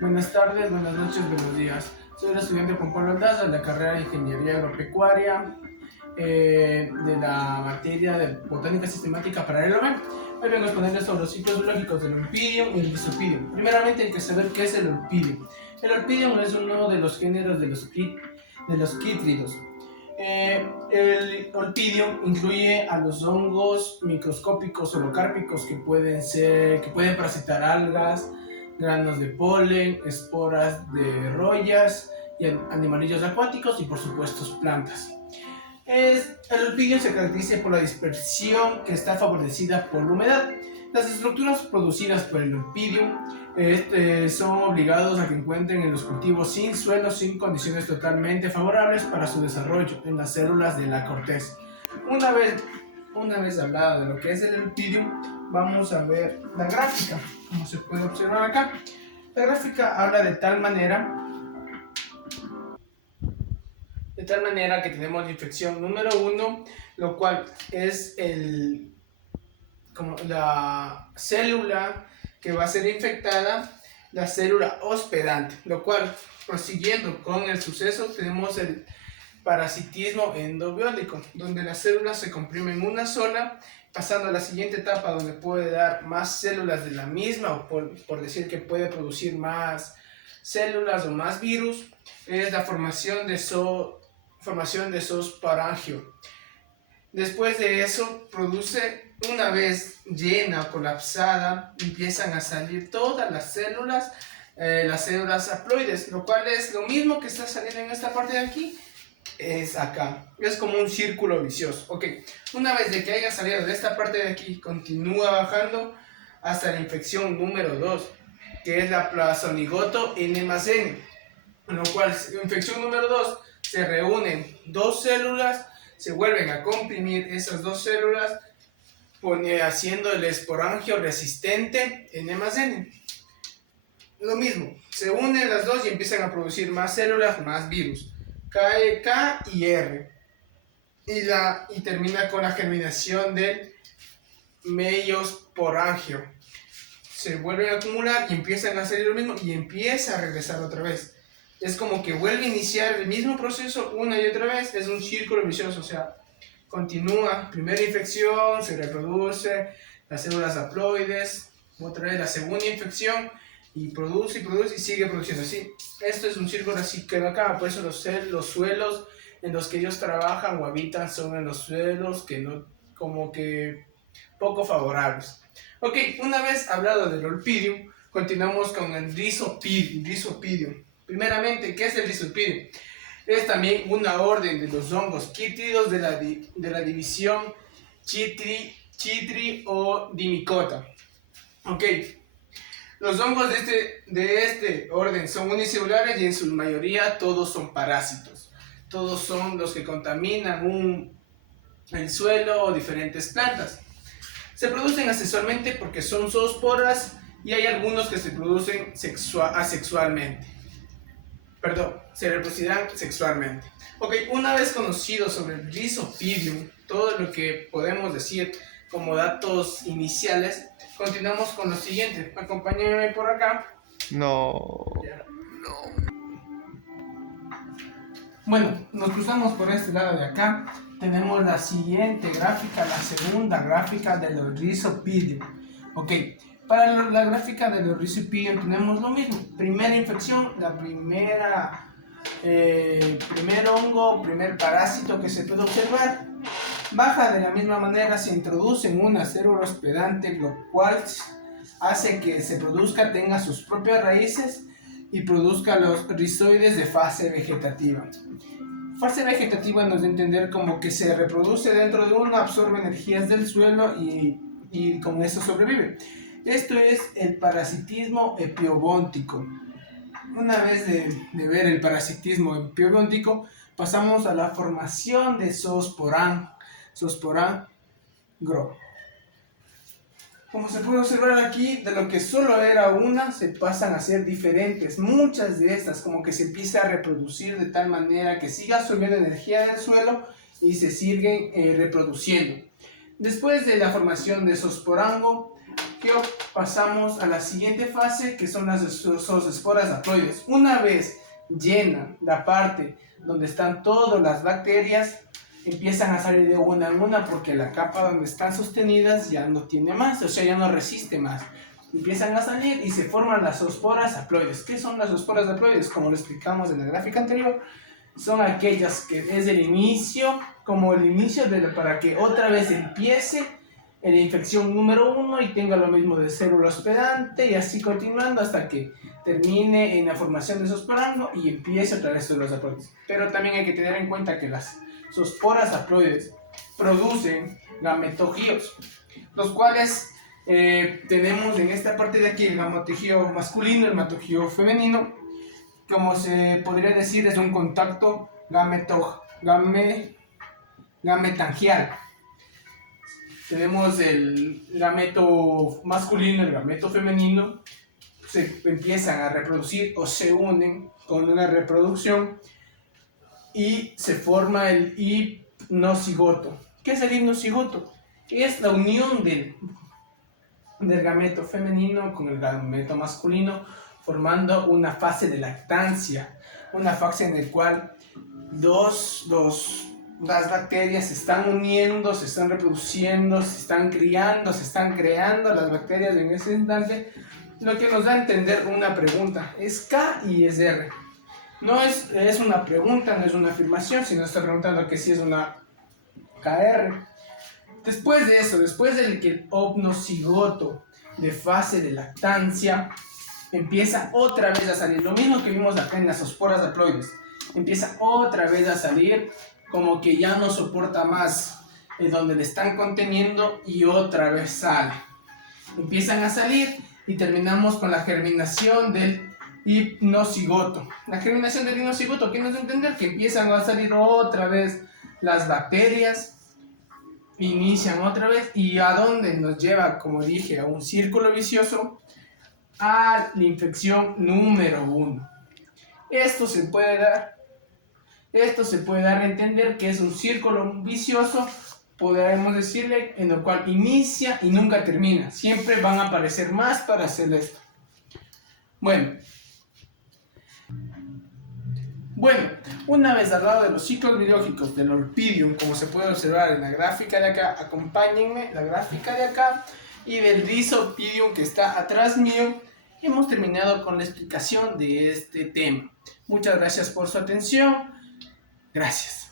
Buenas tardes, buenas noches, buenos días. Soy el estudiante Juan Pablo Aldaz de la carrera de Ingeniería Agropecuaria de la materia de Botánica Sistemática para el OME. Hoy vengo a exponerles sobre los ciclos biológicos del Olpidium y el Rhizopidium. Primeramente hay que saber qué es el Olpidium. El Olpidium es uno de los géneros de los quítridos. El Olpidium incluye a los hongos microscópicos holocárpicos que pueden parasitar algas, granos de polen, esporas de rollas y animalillos acuáticos y por supuesto plantas. El olpidium se caracteriza por la dispersión que está favorecida por la humedad. Las estructuras producidas por el olpidium son obligados a que encuentren en los cultivos sin suelo, sin condiciones totalmente favorables para su desarrollo en las células de la corteza. Una vez hablado de lo que es el olpidium, vamos a ver la gráfica, como se puede observar acá. La gráfica habla de tal manera que tenemos la infección número 1, lo cual es como la célula que va a ser infectada, la célula hospedante, lo cual, prosiguiendo con el suceso, tenemos el parasitismo endobiótico, donde las células se comprimen una sola, pasando a la siguiente etapa donde puede dar más células de la misma, o por decir que puede producir más células o más virus, es la formación de zoosporangio. Después de eso, produce, una vez llena o colapsada, empiezan a salir todas las células haploides, lo cual es lo mismo que está saliendo en esta parte de aquí, es acá. Es como un círculo vicioso. Ok, una vez de que haya salido de esta parte de aquí, continúa bajando hasta la infección número 2, que es la Plasmodigoto N+N, lo cual, infección número 2, se reúnen dos células, se vuelven a comprimir esas dos células, haciendo el esporangio resistente N+N. Lo mismo, se unen las dos y empiezan a producir más células, más virus, K y R, y termina con la germinación del meiosporangio. Se vuelven a acumular y empiezan a salir lo mismo y empieza a regresar otra vez. Es como que vuelve a iniciar el mismo proceso una y otra vez, es un círculo vicioso, o sea, continúa, primera infección, se reproduce, las células haploides, otra vez la segunda infección, y produce y sigue produciendo así. Esto es un círculo así que no acaba, por eso los suelos en los que ellos trabajan o habitan son en los suelos que no, como que poco favorables. Ok, una vez hablado del olpidium, continuamos con el Rhizopidium. Primeramente, ¿qué es el Rhizopidium? Es también una orden de los hongos quítridos de la división Chytri o Dimicota. Ok, los hongos de este orden son unicelulares y en su mayoría todos son parásitos. Todos son los que contaminan el suelo o diferentes plantas. Se producen asexualmente porque son zoosporas y hay algunos que se producen asexualmente. Se reproducirán sexualmente. Ok, una vez conocido sobre el Rhizopidium, todo lo que podemos decir como datos iniciales, continuamos con lo siguiente. Acompáñenme por acá. No. Bueno, nos cruzamos por este lado de acá. Tenemos la siguiente gráfica, la segunda gráfica de los Rhizopidium. Ok, para la gráfica de los Rhizopidium tenemos lo mismo. Primera infección, primer hongo, primer parásito que se puede observar. Baja de la misma manera, se introduce en una célula hospedante, lo cual hace que se produzca, tenga sus propias raíces y produzca los rizoides de fase vegetativa. Fase vegetativa nos da a entender como que se reproduce dentro de uno, absorbe energías del suelo y con eso sobrevive. Esto es el parasitismo epiobóntico. Una vez de ver el parasitismo epiobóntico, pasamos a la formación de zoosporangro. Como se puede observar aquí, de lo que solo era una, se pasan a ser diferentes. Muchas de estas, como que se empieza a reproducir de tal manera que siga absorbiendo energía del suelo y se siguen reproduciendo. Después de la formación de zoosporango, zoosporas pasamos a la siguiente fase, que son las zoosporas haploides. Una vez llena la parte donde están todas las bacterias, empiezan a salir de una en una porque la capa donde están sostenidas ya no tiene más, o sea, ya no resiste más. Empiezan a salir y se forman las zoosporas haploides. ¿Qué son las zoosporas haploides? Como lo explicamos en la gráfica anterior, son aquellas que es el inicio, como el inicio para que otra vez empiece en la infección número 1 y tenga lo mismo de célula hospedante y así continuando hasta que termine en la formación de zoosporango y empiece otra vez los haploides. Pero también hay que tener en cuenta que las zoosporas haploides producen gametógios, los cuales tenemos en esta parte de aquí el gametógio masculino, el gametógio femenino. Como se podría decir, es un contacto gametangial. Tenemos el gameto masculino, el gameto femenino, se empiezan a reproducir o se unen con una reproducción y se forma el hipnocigoto. ¿Qué es el hipnocigoto? Es la unión del gameto femenino con el gameto masculino, formando una fase de lactancia, una fase en la cual las bacterias se están uniendo, se están reproduciendo, se están criando, se están creando las bacterias en ese instante, lo que nos da a entender una pregunta, es K y es R. No es una pregunta, no es una afirmación, sino está preguntando que si es una KR. Después de eso, después del que el hipnocigoto de fase de lactancia empieza otra vez a salir, lo mismo que vimos acá en las zoosporas haploides, empieza otra vez a salir como que ya no soporta más donde le están conteniendo y otra vez sale. Empiezan a salir y terminamos con la germinación del hipnocigoto. La germinación del hipnocigoto, ¿qué nos da a entender? Que empiezan a salir otra vez las bacterias, inician otra vez y a dónde nos lleva, como dije, a un círculo vicioso, a la infección número 1. Esto se puede dar a entender que es un círculo vicioso, podríamos decirle, en el cual inicia y nunca termina. Siempre van a aparecer más para hacer esto. Bueno, una vez hablado de los ciclos biológicos del Orpidium, como se puede observar en la gráfica de acá, acompáñenme, la gráfica de acá, y del Rhizopidium que está atrás mío, hemos terminado con la explicación de este tema. Muchas gracias por su atención. Gracias.